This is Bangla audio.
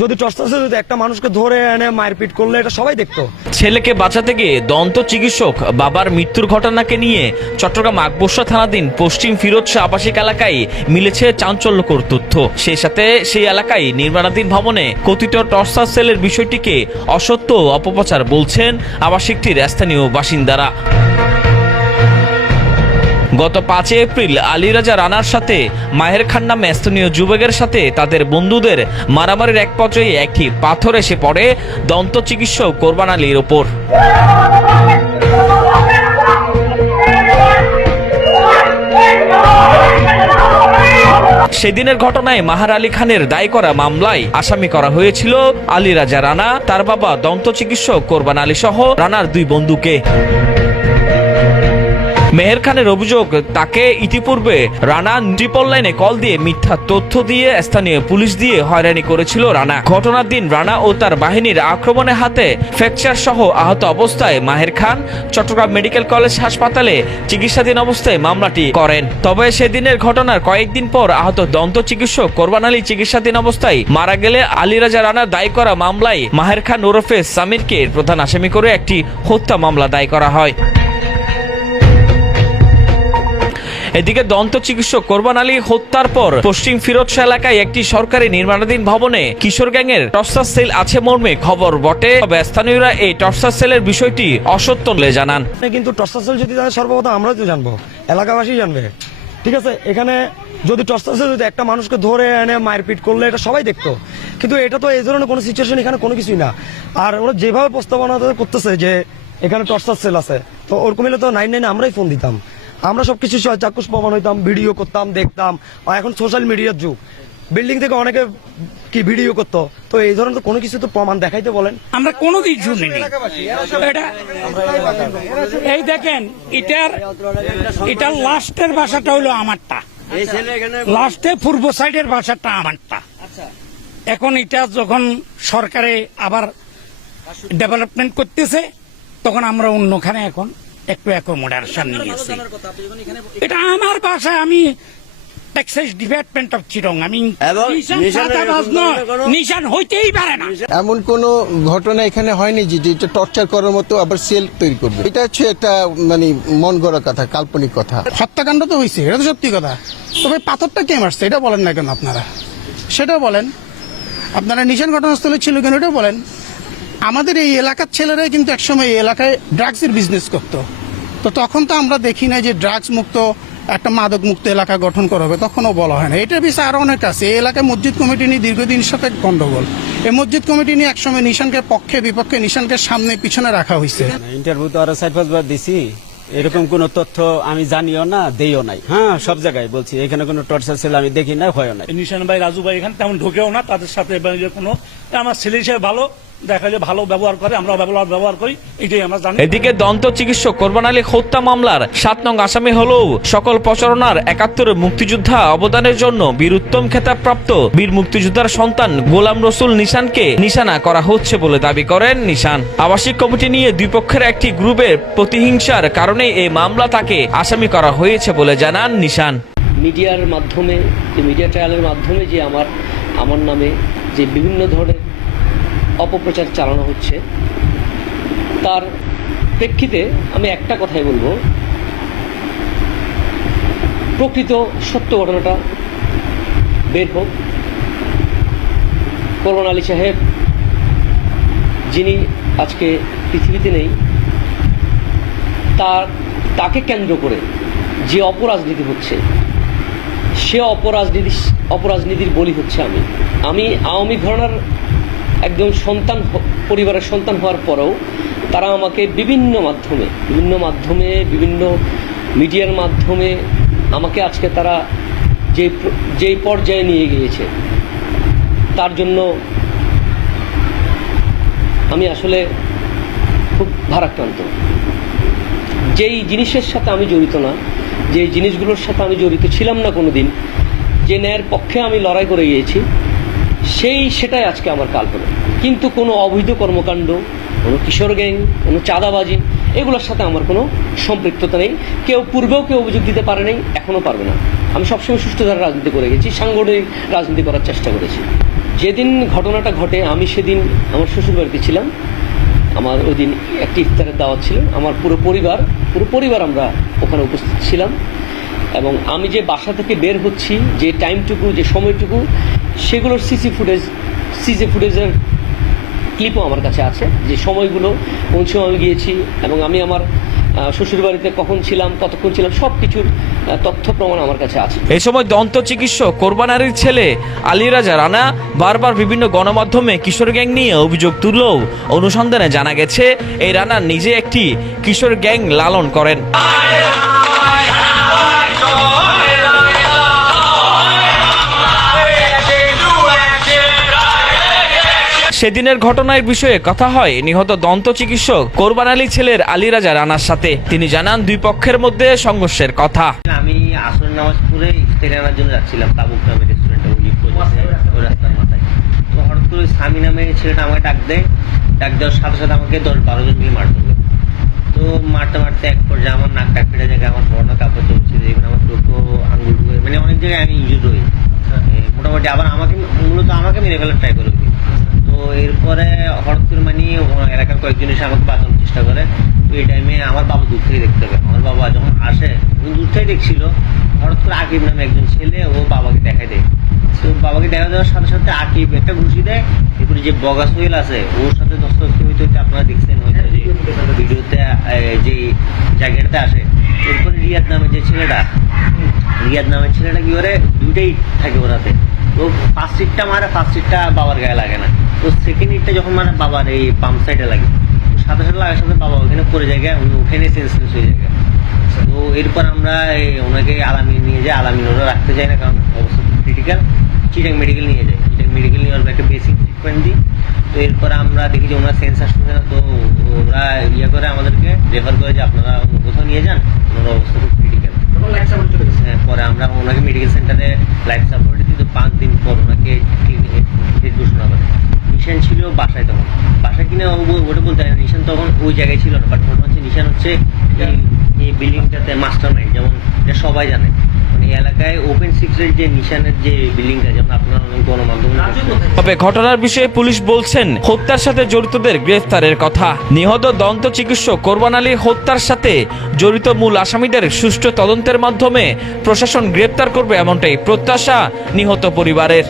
যদি টর্চার যদি একটা মানুষকে ধরে এনে মারপিট করলে এটা সবাই দেখতো। ছেলেকে বাঁচাতে গিয়ে দন্ত চিকিৎসক বাবার মৃত্যুর ঘটনাকে নিয়ে চট্টগ্রাম আকবর্ষা থানাধীন পশ্চিম ফিরোজ শাহ আবাসিক এলাকায় মিলেছে চাঞ্চল্যকর তথ্য। সেই সাথে সেই এলাকায় নির্মাণাধীন ভবনে কথিত টর্চার সেলের বিষয়টিকে অসত্য অপপ্রচার বলছেন আবাসিকটির স্থানীয় বাসিন্দারা। গত পাঁচই এপ্রিল আলীরাজা রানার সাথে, মাহের খান নামে স্থানীয় যুবকের সাথে তাদের বন্ধুদের মারামারির এক পর্যায়ে একটি পাথর এসে পড়ে দন্ত চিকিৎসক কোরবান আলীর ওপর সেদিনের ঘটনায় মাহার আলী খানের দায় করা মামলায় আসামি করা হয়েছিল আলী রাজা রানা, তার বাবা দন্ত চিকিৎসক কোরবান আলী সহ রানার দুই বন্ধুকে। মেহের খানের অভিযোগ, তাকে ইতিপূর্বে রানা ট্রিপল লাইনে কল দিয়ে মিথ্যা তথ্য দিয়ে স্থানীয় পুলিশ দিয়ে হয়রানি করেছিল রানা। ঘটনার দিন রানা ও তার বাহিনীর আক্রমণের হাতে ফ্র্যাকচার সহ আহত অবস্থায় মাহের খান চট্টগ্রাম মেডিকেল কলেজ হাসপাতালে চিকিৎসাধীন অবস্থায় মামলাটি করেন। তবে সেদিনের ঘটনার কয়েকদিন পর আহত দন্ত চিকিৎসক কোরবান আলী চিকিৎসাধীন অবস্থায় মারা গেলে আলীরাজা রানা দায়ী করা মামলায় মাহের খান ওরফে সামিরকে প্রধান আসামি করে একটি হত্যা মামলা দায়ী করা হয়। এদিকে দন্ত চিকিৎসক কোরবান আলী হত্যার পর পশ্চিম ফিরোজশাহ এলাকায় একটি সরকারি নির্মাণাধীন ভবনে কিশোর গ্যাংয়ের টর্চার সেল আছে মর্মে খবর বটে। তবে স্থানীয়রা এই টর্চার সেলের বিষয়টি অসত্য বলে জানান। কিন্তু টর্চার সেল যদি সর্বপ্রথম আমরাই তো জানব। এলাকাবাসী জানবে। ঠিক আছে? এখানে যদি টর্চার সেল যদি একটা মানুষকে ধরে এনে মারপিট করলে এটা সবাই দেখতো। কিন্তু এটা তো এই ধরনের কোনো সিচুয়েশন এখানে কোনো কিছুই না। আর ওরা যেভাবে প্রস্তাবনা করতেছে যে এখানে টর্চার সেল আছে, তো ওরকম হলে তো নাইন নাইন আমরাই ফোন দিতাম। আমরা সবকিছু সহ চাক্ষুষ প্রমাণ হইতাম, ভিডিও করতাম, দেখতাম। এখন সোশ্যাল মিডিয়ার যুগ। বিল্ডিং থেকে অনেকে কি ভিডিও করতো? তো এই ধরনের কোনো কিছু তো প্রমাণ দেখাইতে বলেন। আমরা কোনোদিন শুনিনি এটা এই দেখেন, এটার এটার লাস্টের ভাষাটা হলো আমারটা। লাস্টে পূর্ব সাইডের ভাষাটা আমারটা। এখন এটা যখন সরকারে আবার ডেভেলপমেন্ট করতেছে, তখন আমরা অন্যখানে এখন একটু অ্যাকোমোডেশন নিয়েছি এটা আমার ভাষায় আমি টেক্সাস ডিপার্টমেন্ট অফ চিরং আমি নিশান হইতেই পারে না। এমন কোনো ঘটনা এখানে হয়নি যে যেটা টর্চার করার মতো আবার সেল তৈরি করবে। এটা হচ্ছে একটা মানে মন গড়া কথা কাল্পনিক কথা। হত্যাকাণ্ড তো হয়েছে এটা তো সত্যি কথা। তবে পাথরটা কে মারছে এটা বলেন না কেন আপনারা? সেটাও বলেন। আপনারা নিশান ঘটনাস্থলে ছিল কেন এটাও বলেন। আমাদের এই এলাকার ছেলেরাই কিন্তু একসময় এই এলাকায় ড্রাগসের বিজনেস করতো। তো তখন তো আমরা দেখি না যে ড্রাগস মুক্ত একটা মাদক মুক্ত এলাকা গঠন করা হবে তখনও বলা হয় না। এটার বিষয়ে আরও অনেক আছে। এই এলাকায় মসজিদ কমিটি নিয়ে দীর্ঘদিন সাথে গণ্ডগোল এই মসজিদ কমিটি নিয়ে একসময় নিশানকে পক্ষে বিপক্ষে নিশানকে সামনে পিছনে রাখা হয়েছে। ইন্টারভিউ তো আরও চার পাঁচবার দিছি। এরকম কোন তথ্য আমি জানিও না দেইও নাই। হ্যাঁ সব জায়গায় বলছি এখানে কোনো টর্চার ছেলে আমি দেখি না ভয়ও নাই। নিশান ভাই রাজু ভাই এখানে তেমন ঢোকেও না তাদের সাথে যে কোনো আমার ছেলে হিসেবে ভালো দেখা যায় ভালো ব্যবহার করে আমরা ব্যবহার ব্যবহার করি এটাই আমরা জানি। এদিকে দন্ত চিকিৎসক কোরবান আলী হত্যা মামলার সাত নং আসামি হলেও সকল প্রচারণার একাত্তরে মুক্তিযোদ্ধা অবদানের জন্য বীর উত্তম খেতাবপ্রাপ্ত বীর মুক্তিযোদ্ধার সন্তান গোলাম রসুল নিশানকে নিশানা করা হচ্ছে বলে দাবি করেন নিশান। আবাসিক কমিটি নিয়ে দুই পক্ষের একটি গ্রুপের প্রতিহিংসার কারণে এই মামলা তাকে আসামি করা হয়েছে বলে জানান নিশান। মিডিয়ার মাধ্যমে যে মিডিয়া ট্রায়ালের মাধ্যমে যে আমার আমার নামে যে বিভিন্ন ধরনের অপপ্রচার চালানো হচ্ছে। তার প্রেক্ষিতে আমি একটা কথাই বলব। প্রকৃত সত্য ঘটনাটা বের হোক। করমান আলী সাহেব, যিনি আজকে পৃথিবীতে নেই, তার, তাকে কেন্দ্র করে যে অপরাজনীতি হচ্ছে, সে অপরাজনীতি, অপরাজনীতির বলি হচ্ছে আমি। আমি আওয়ামী ঘরানার একজন সন্তান পরিবারের সন্তান হওয়ার পরেও তারা আমাকে বিভিন্ন মাধ্যমে বিভিন্ন মাধ্যমে, বিভিন্ন মিডিয়ার মাধ্যমে আমাকে আজকে তারা যে যেই পর্যায়ে নিয়ে গিয়েছে, তার জন্য আমি আসলে খুব ভারাক্রান্ত। যেই জিনিসের সাথে আমি জড়িত না, যে জিনিসগুলোর সাথে আমি জড়িত ছিলাম না কোনো দিন যে ন্যায়ের পক্ষে আমি লড়াই করে গিয়েছি সেই সেটাই আজকে আমার কাল হলো কিন্তু কোনো অবৈধ কর্মকাণ্ড, কোনো কিশোর গ্যাং, কোনো চাঁদাবাজি, এগুলোর সাথে আমার কোনো সম্পৃক্ততা নেই। কেউ পূর্বেও কেউ অভিযোগ দিতে পারে নাই, এখনও পারবে না। আমি সবসময় সুষ্ঠুধারা রাজনীতি করে গেছি, সাংগঠনিক রাজনীতি করার চেষ্টা করেছি। যেদিন ঘটনাটা ঘটে, আমি সেদিন আমার শ্বশুর বাড়িতে ছিলাম। আমার ওই দিন একটি ইফতারের দাওয়াত ছিল। আমার পুরো পরিবার পুরো পরিবার আমরা ওখানে উপস্থিত ছিলাম। এবং আমি যে বাসা থেকে বের হচ্ছি, যে টাইমটুকু, যে সময়টুকু সেগুলোর সিসি ফুটেজ সিসি ফুটেজের ক্লিপও আমার কাছে আছে, যে সময়গুলো কোন সময় আমি গিয়েছি এবং আমি আমার শ্বশুরবাড়িতে কখন ছিলাম, কতক্ষণ ছিলাম সব কিছুর তথ্য প্রমাণ আমার কাছে আছে। এ সময় দন্ত চিকিৎসক, কোরবানারির ছেলে, আলী রাজা রানা, বারবার বিভিন্ন গণমাধ্যমে কিশোর গ্যাং নিয়ে অভিযোগ তুললেও অনুসন্ধানে জানা গেছে, এই রানা নিজে একটি কিশোর গ্যাং লালন করেন। সেদিনের ঘটনার বিষয়ে কথা হয় নিহত দন্ত চিকিৎসক কোরবান আলী ছেলের আলী রাজা রানার সাথে। তিনি জানান দুই পক্ষের মধ্যে সংঘর্ষের কথা। আমি আসর নামাজ পড়ে ইফতারি আনার জন্য যাচ্ছিলাম তাবুক নামে রেস্টুরেন্টে ওই ওই রাস্তার মাথায়। তো হঠাৎ করে স্বামী নামে ছেলেটা আমাকে ডাক দেয়। ডাক দেওয়ার সাথে সাথে আমাকে দশ বারো জন মিলে মারতে হবে তো মারতে মারতে এক পর্যায়ে আমার নাক টাক ফেটে জায়গায় আমার বড় কাপড় চলছে যেখানে আমার টোটো আঙ্গুল ঢুকে মানে অনেক জায়গায় আমি ইনজুর হই মোটামুটি আবার আমাকে মূলত আমাকে মেরে ফেলার ট্রাই করে ওই দিন। তো এরপরে হঠাৎ করে মানে এলাকার কয়েকজন এসে আমাকে বাঁচানোর চেষ্টা করে। তো এই টাইমে আমার বাবা দূর থেকে দেখতে হবে আমার বাবা যখন আসে দূর থেকে দেখছিল। হঠাৎ করে আকিব নামে একজন ছেলে ও বাবাকে দেখাই দেয়। তো বাবাকে দেখা দেওয়ার সাথে সাথে আকিব একটা ঘুষি দেয়। এরপরে যে বগা সোহেল আছে, ওর সাথে দস্ত হইতে হইতে আপনারা দেখছেন হয়তো যে ভিডিওতে যে জায়গাটাতে আসে। এরপরে রিয়াদ নামে যে ছেলেটা, রিয়াদ নামের ছেলেটা কি করে, দুইটাই থাকে ওরাতে তো ফার্স্ট সিটটা মারে ফার্স্ট সিটটা বাবার গায়ে লাগে না। সেকেন্ড যখন মানে বাবার এই পাম্প সাইডে লাগে সাথে সাথে লাগার সাথে বাবা ওখানে পড়ে জায়গায় উনি ওখানে সেন্সলেস হয়ে যায়। তো এরপর আমরা এই ওনাকে আলামিন নিয়ে যাই আলামিন ওরা রাখতে চাই না কারণ অবস্থা ক্রিটিক্যাল চিটাং মেডিকেল নিয়ে যাই। চিটাং মেডিকেল নিয়ে ওর একটা বেসিক ট্রিটমেন্ট দিই। তো এরপর আমরা দেখি যে ওনার সেন্স আসছে না তো ওরা ইয়ে করে আমাদেরকে রেফার করে যে আপনারা কোথাও নিয়ে যান ওনার অবস্থা খুব ক্রিটিক্যাল পরে আমরা ওনাকে মেডিকেল সেন্টারে লাইফ সাপোর্ট দিই তো পাঁচ দিন পর ওনাকে ডেট ঘোষণা করে নিশান ছিল বাসায় তখন। বাসায় কিনা ওটা বলতে নিশান তখন ওই জায়গায় ছিল না বাট ঘটনা হচ্ছে নিশান হচ্ছে এই- বিল্ডিংটাতে মাস্টার মাইন্ড যেমন এটা সবাই জানে। মানে এলাকায় ওপেন সিক্সের যে নিশানের যে বিল্ডিংটা যেমন আপনারা অনেক গণমাধ্যমে তবে ঘটনার বিষয়ে পুলিশ বলছেন হত্যার সাথে জড়িতদের গ্রেফতারের কথা। নিহত দন্ত চিকিৎসক কোরবান আলী হত্যার সাথে জড়িত মূল আসামিদের সুষ্ঠু তদন্তের মাধ্যমে প্রশাসন গ্রেপ্তার করবে এমনটাই প্রত্যাশা নিহত পরিবারের।